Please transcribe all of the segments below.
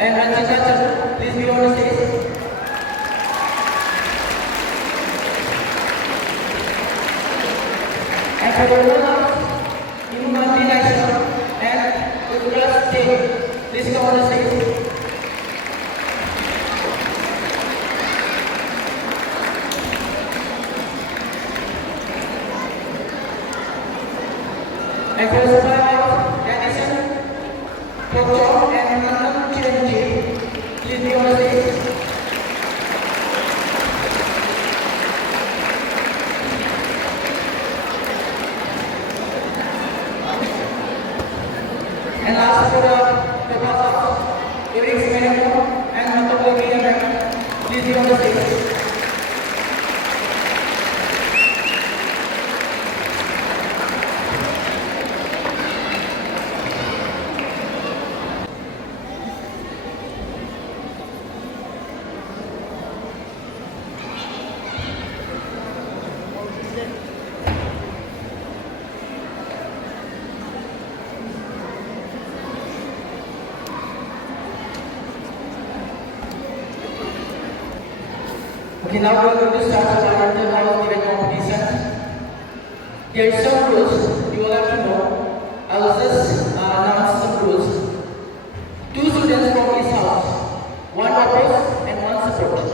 and Ranjita Chandra, please be on the stage. And for the runners, Inumanti Naishna and Uttras Singh, please come on the stage. And for the survivors, Addison, Pokchok and Nandan Chiranjeev, please be on the stage. And last for the Prabhas, Eric Smeneko and Matapagi, please be on the stage. Okay, now we are going to start the Marathon House Debate competition. There are some rules you will have to know. I will just announce some rules. 2 students from each house, 1 oppose and 1 support.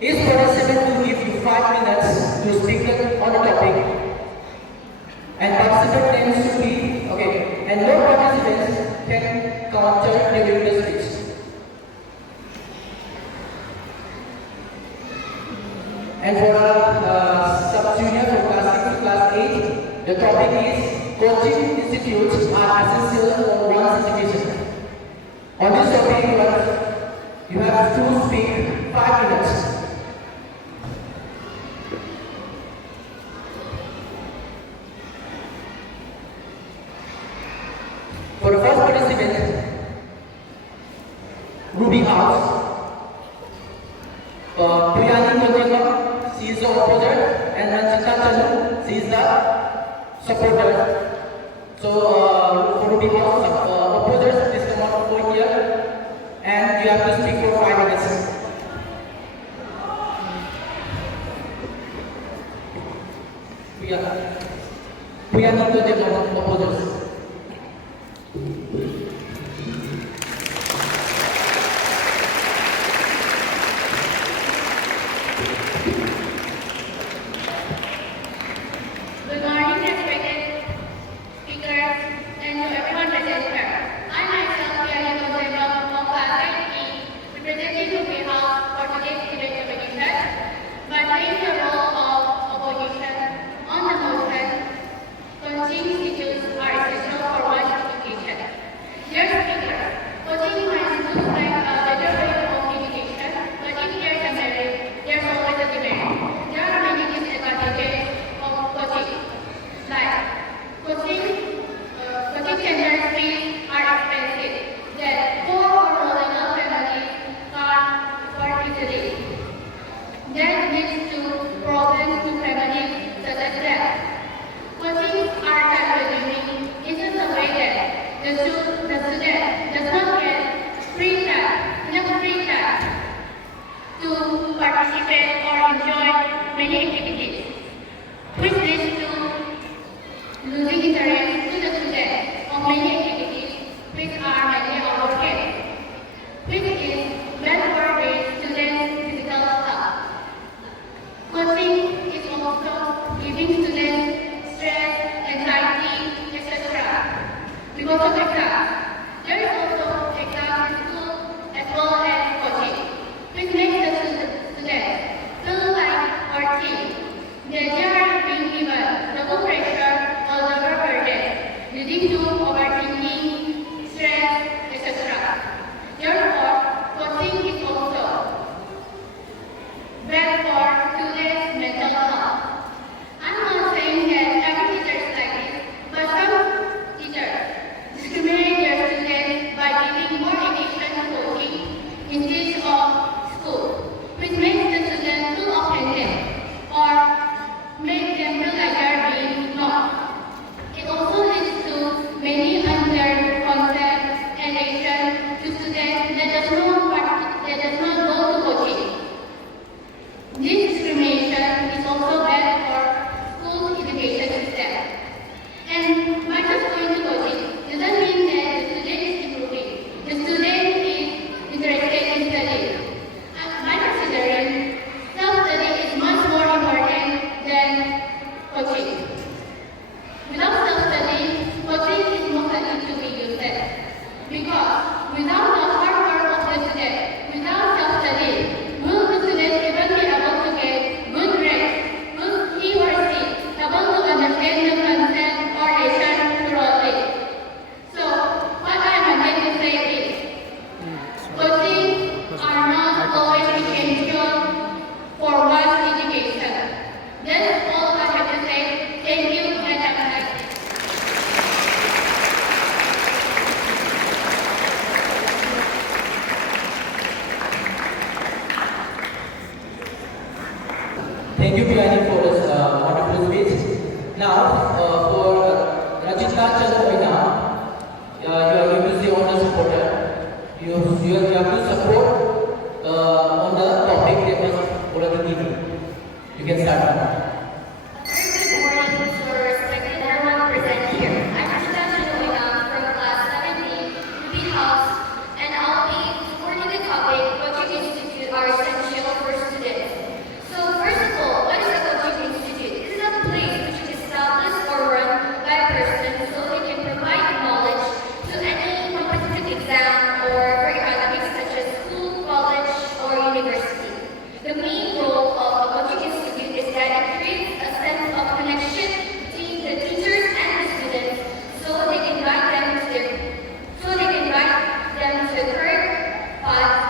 Each participant will give you 5 minutes to speak on the topic. And participant names should be, okay, and no participants can counter during the speech. And for sub-junior from class 6 to class 8, the topic is coaching institutes are essential for one's education. On this topic, you have to speak 5 minutes. For the first participant, Ruby House, Puyani Kojima, she is the opposer, and Ranjita Chandra, she is the supporter. So, for Ruby House, opposers, please come out over here, and you have to speak for 5 minutes. Puyani Kojima, opposers. That leads to problems to families such as that. Coaching are time-consuming in such a way that the student does not get enough free time to participate or enjoy many activities, which leads to losing interest to the student on many activities which are mainly outdoor, which is bad for the student's physical health. Coaching is also giving students stress, anxiety, etc. Because of exams, there is also exam in school as well as coaching, which makes the students feel like or think that they are being given double pressure or double burden. that does not go to coaching. This discrimination is also bad for school education system. And by just going to coaching doesn't mean that the student is improving. The student is interested in studying. By considering, self-study is much more important than coaching. Without self-study, coaching is most likely to be useless. Because without the hard work of the student, without self-study, will the student even be able to get good grades? Will he or she able to understand the concept or lesson thoroughly? So, what I am going to say is, coaching are not always essential for one's education. That's all I have to say. Thank you and have a nice day. Thank you, Piani, for this wonderful speech. Now, for Rajita Chandoina, you are going to say on the supporter. You have to support on the topic that was already given. You can start now. Good morning to our respected everyone present here. I'm Rashida Chanoina from class 17, Ruby House, and I'll be supporting the topic Coaching Institute are essential for students. So first of all, what is a coaching institute? This is a place which is established or run by a person so they can provide knowledge to any competitive exam or for academics such as school, college, or university. The main role of a coaching institute is that it creates a sense of connection between the teachers and the students so they can guide them to the correct path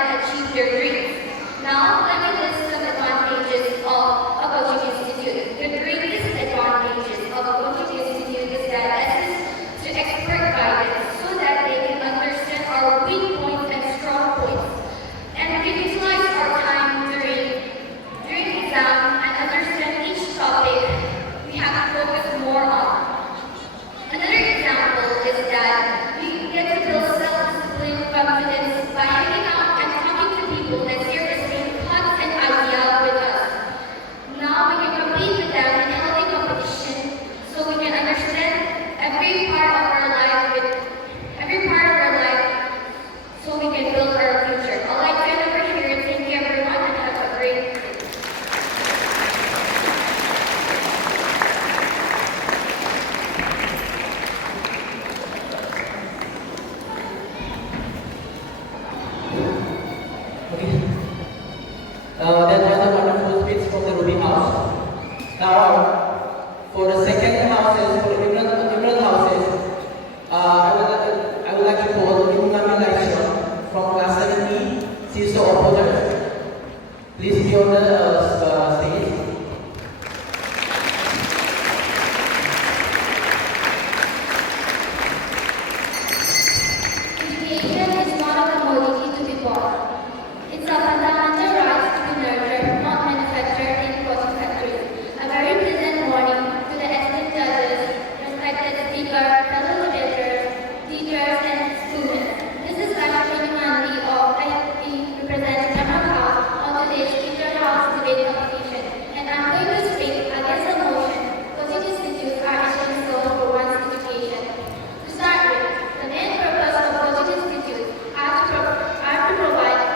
and achieve their dreams. Now let me list some advantages of a coaching institute. The greatest advantages of a coaching institute is that access to expert guidance so that they can understand our weak points and strong points and can utilize our time during exam and understand each topic we have to focus more on. Another example is that we get to build self-discipline, confidence by hanging out and talking to people that share the same thoughts and ideas with us. Now we can compete with them in healthy competition so we can understand every part of our life so we can build our future. I'd like to end over here. Thank you everyone and have a great day. Okay. That was a wonderful speech from the Ruby House. Now, for the second houses, for the different houses, I would like to call Yungami Laisha from class 17. She is the opponent. Please be on the stage. Education is not a commodity to be bought. It's a fundamental right to be nurtured, not manufactured in coaching factories. A very pleasant morning to the esteemed judges, respected speaker, fellow debaters, teachers, and students. This is Rashmi Nandi of IIT representing Emerald House on today's Teacher House debate competition. And I'm going to speak against the motion coaching institutes are essential for one's education. To start with, the main purpose of coaching institutes are to provide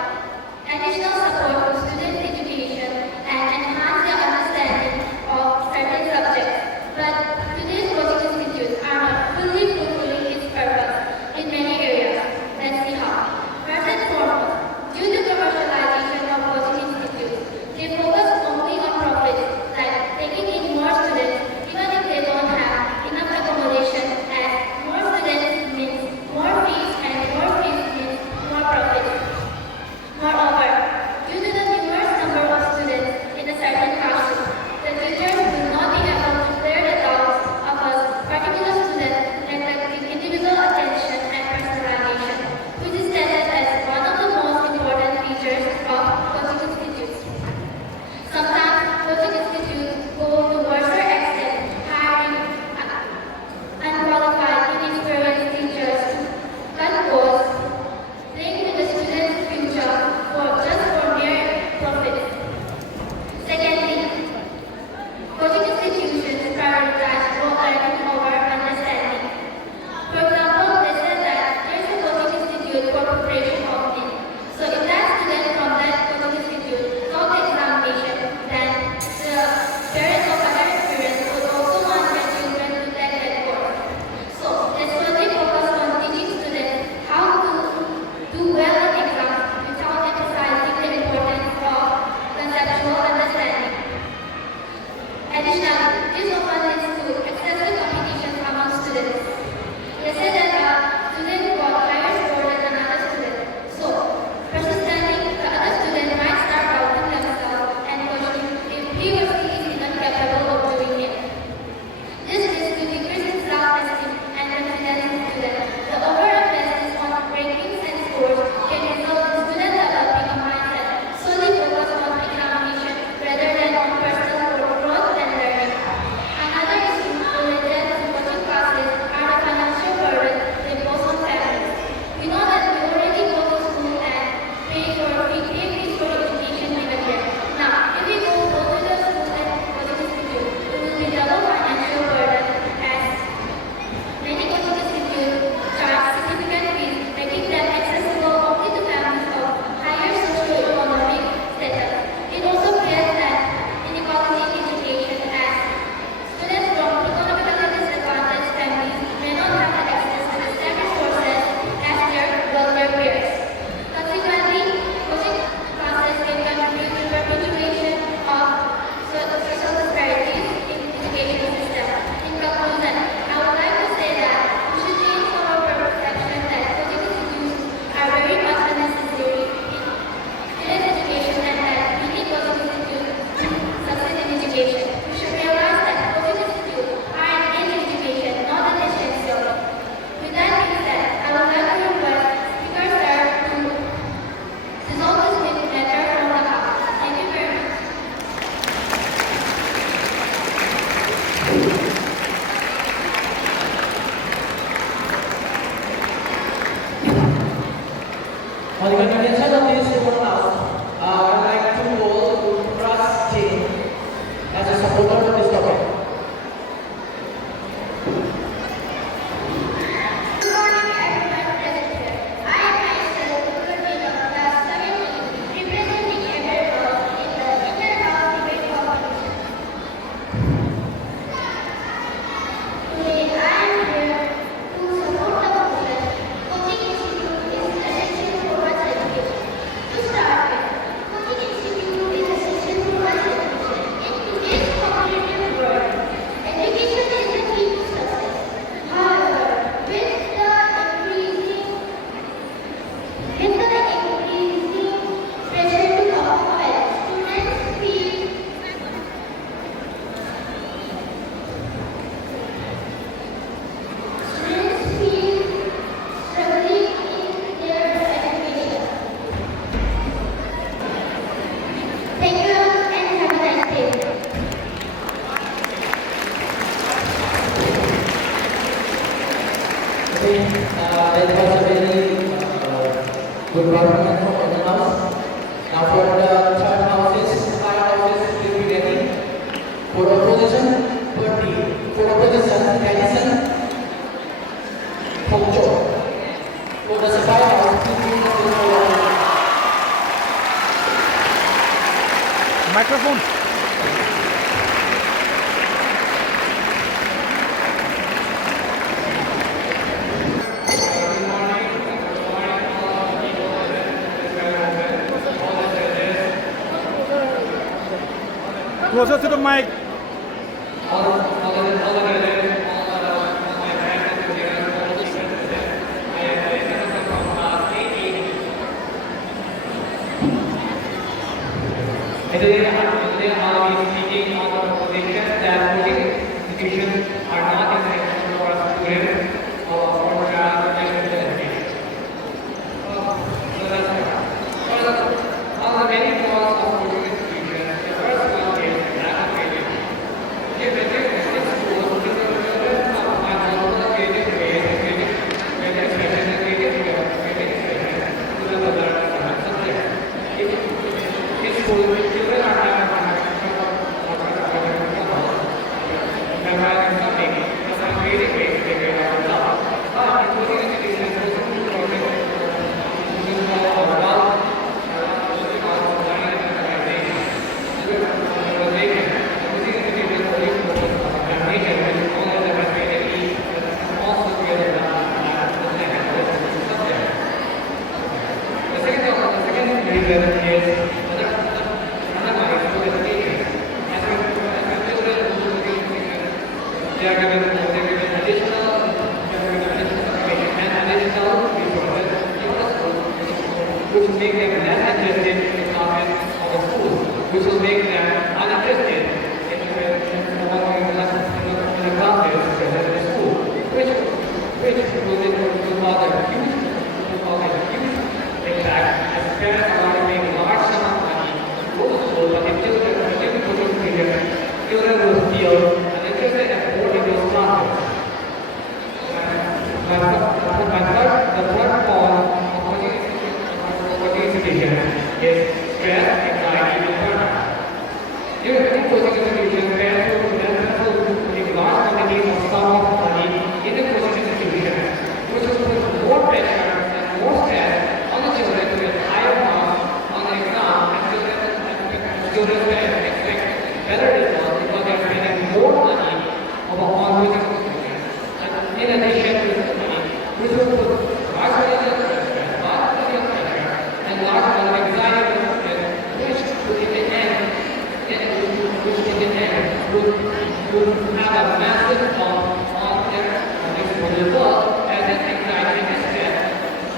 On the continuation of this workout, I would like to all trust team as a supporter of this topic. Good morning, everyone present here. I am myself, Gurudina, class 17, representing Everett in the inter-house debate competition. Today, I am here to support the motion. Coaching institute is essential for one's education. To start with, coaching institute is essential for one's education. In today's competitive world, education is the key to success. However, with the increasing pressure to perform well, students feel struggling in their education. Thank you and have a nice day. Okay, that was a very good performance from the house. Now for the third houses, five houses will be ready. For opposition, 20. For opposition, Edison, Hongzhou. For the five house, 15. Microphone. Closer to the mic. Today, I'll be speaking on the proposition that coaching institutions are not essential for a student or for child education. So let's start. One of the many flaws of coaching institutions, the first one is lack of creativity. If the different schools, the children find multiple creative ways of creating expression and creative expression to the learning subject. In school, children are not memorizing something, but some creative ways to figure it out themselves. But in coaching institutions, also which will make them less interested in content of the school, which will make them uninterested in following the lessons in the classes present in the school, which will cause a huge impact as parents are paying large sum of money to go to school, but if children are living for those periods, children will feel uninterested and bored in those classes. The third cause of institution is stress, anxiety, and burnout. During coaching institutions, parents will take large quantities of sum of money in the coaching institution, which will put more pressure and more stress on the children to get higher marks on the exam, and children expect better results because they are spending more money on coaching institutions. And in addition to this money, which will put large quantities of stress, large quantities of pressure, and large amount of anxiety and stress, which in the end would have a massive bump on their result, as an anxiety and stress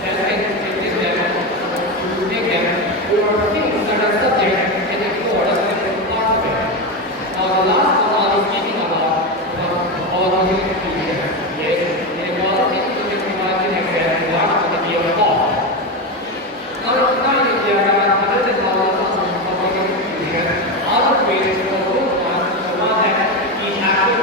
that can make them overthink certain subjects and ignore the different parts of it. Now the last one I'll be speaking about all of you is inequality between access and large quantity of thought. Now in India, there are hundreds of thousands of public institutions. Other ways to focus on the one that is actually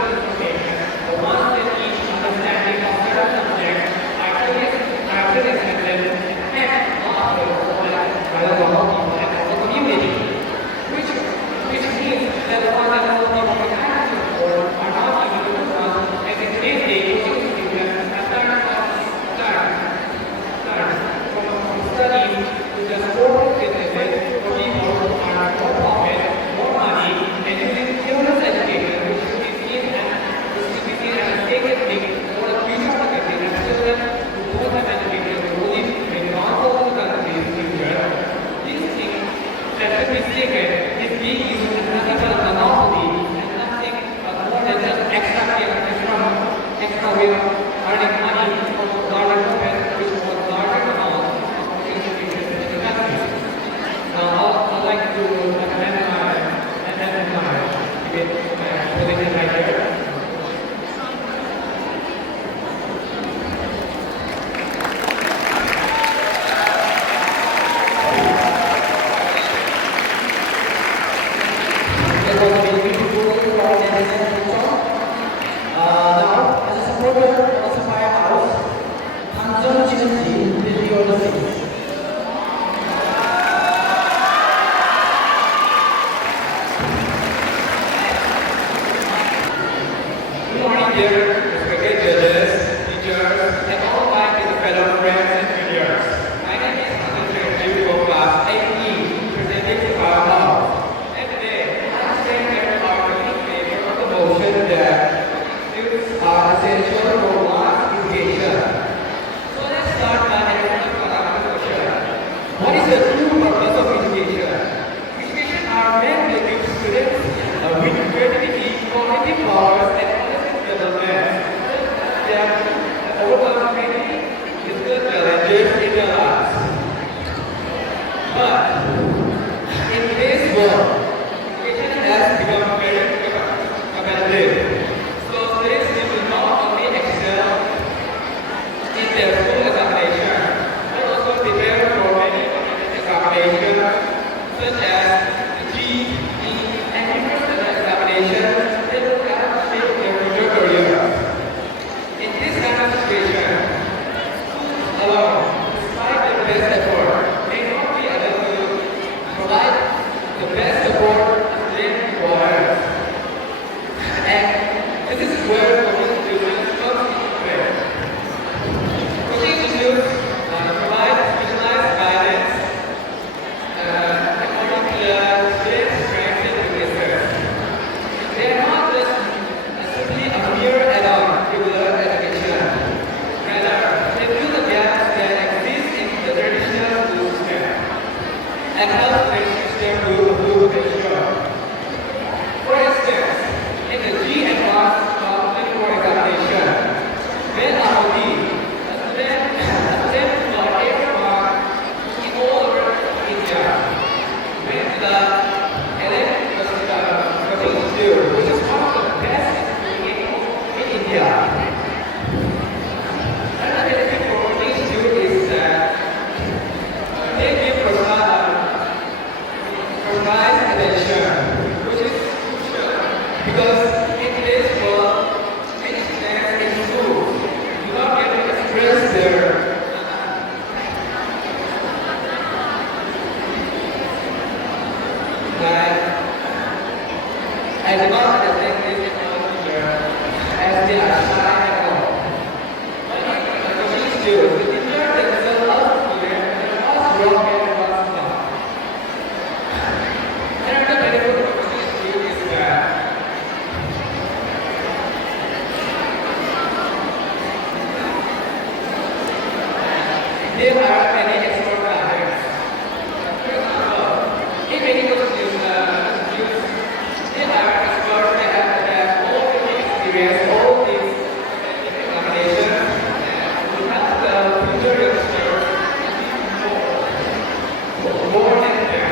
University. Good morning, dear respected judges, teachers, and all my fellow friends and juniors. My name is Anand from class 8E, presenting to our hall. And today, I'm saying that we are in favor of the motion that students are essential for one's education. So let's start by answering the question. What is the true purpose of education? Education are meant to give students with creativity, cognitive powers, and development that overcome many difficult challenges in their lives. But in today's world, education has become very competitive. So students need to not only excel in their school examination, but also prepare for many examinations such as the GE and international examinations that will help shape their future career. In this kind of situation, schools alone, despite their best effort, may not be able to provide the best support they require. And this is where coaching institutions come into play. Coaching institutes provide specialized guidance according to the students' strengths and weaknesses. They are not just simply a mere add-on to the education. Rather, they fill the gaps that exist in the traditional school system and help the system to improve the issue. For instance, in the G Advanced Complementary Examination, when ROD, a student who got every mark in all over India, went to the LM Coaching Institute, which is one of the best institutes in India. Another benefit for Coaching Institute is that they give personalized attention, which is crucial because in today's world, many students in school do not get to express their I do not understand this teacher as they are shy at all. But in the coaching institute, the teacher themselves ask students what's wrong and what's not. Another benefit of coaching institute is that there are many expert guidance. For example, in many coaching institutes, they are experts that have all the experience, all these examinations, to help the future youngsters more than them.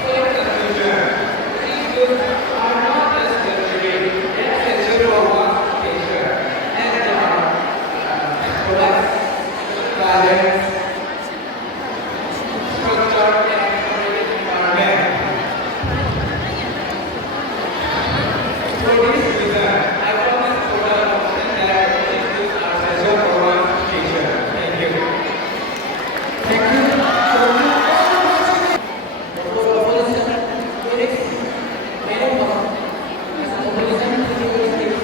So in conclusion, these schools are not just necessary, they are essential for one's education, and they are provide guidance, structure, and community environment. For this reason, I promise to the motion that coaching institutes are essential for one's education. Thank you. Thank you. For opposition critics, Madam Boss, as an opposition to the university.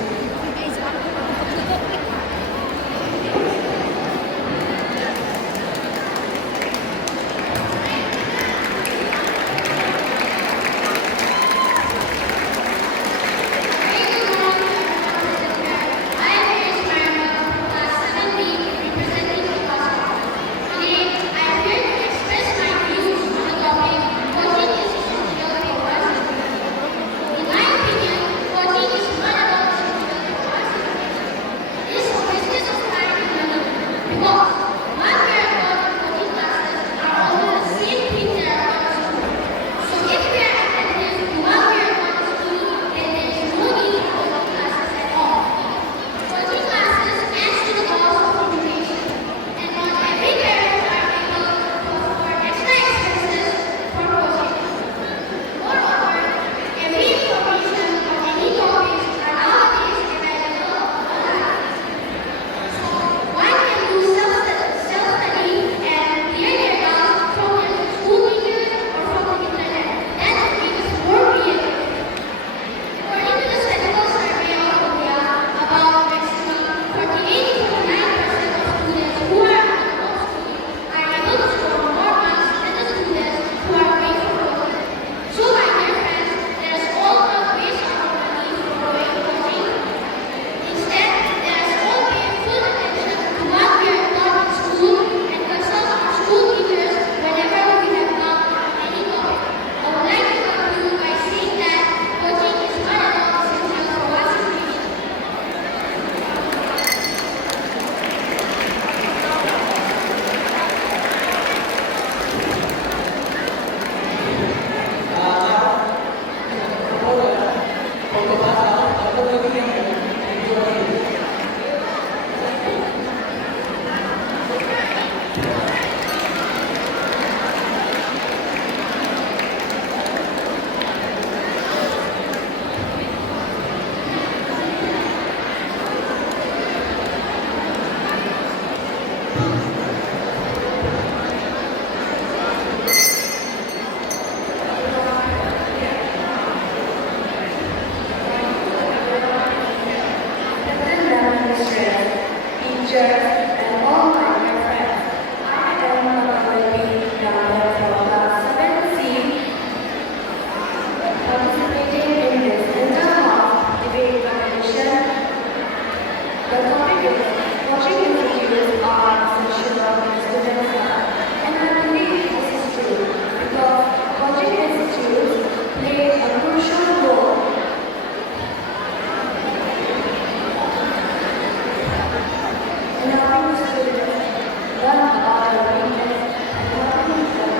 President Administrators, teachers, and all my dear friends, I am Madhavi Yadav from class 7C, participating in this inter-house debate competition. The topic is coaching institutes are essential for students' life, and I believe this is true because coaching institutes play a crucial role in helping students learn about their weakness and helping them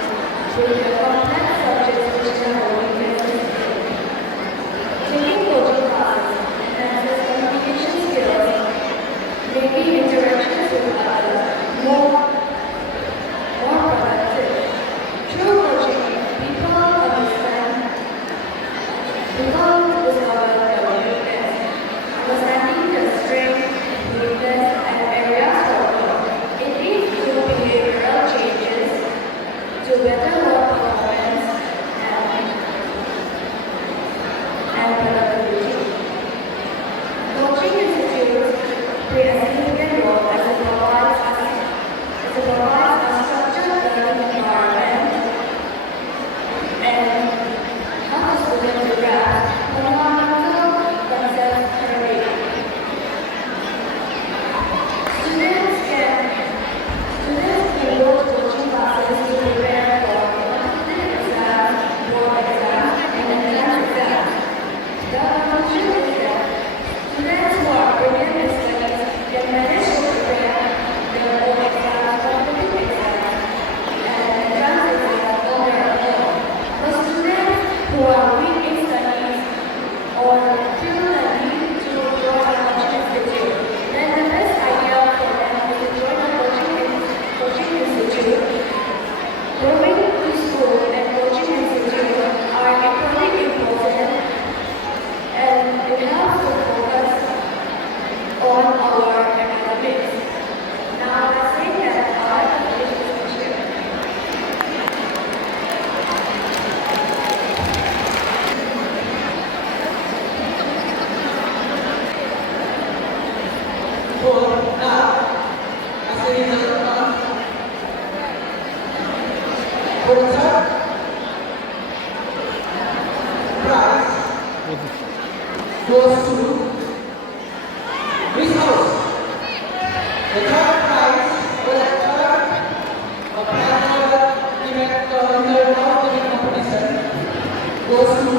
with the complex subjects which they are weaknesses in. Taking coaching classes enhances communication skills, making interactions with others more productive. Through coaching, people discover their weakness, understanding their strength, weakness, and areas for growth. It leads to behavioral changes, to better work performance, and productivity. Coaching institutes play a significant role as it provides a structured learning environment and helps students to grasp fundamental concepts early. Students can go to coaching classes to prepare for competitive exams, board exams, and entrance exams. The conclusion is that students who are brilliant in studies can manage to prepare their own exams, competitive exams, and entrance exams on their own. For students who are weak in studies or feel the need to join a coaching institute, then the best idea for them is to join a coaching institute. Going to school and coaching institute are equally important, and it helps to focus on our academics. Now I say that our English teacher. For now, as a result, for the third prize goes to Miss House. The third prize for the third of annual event competition goes to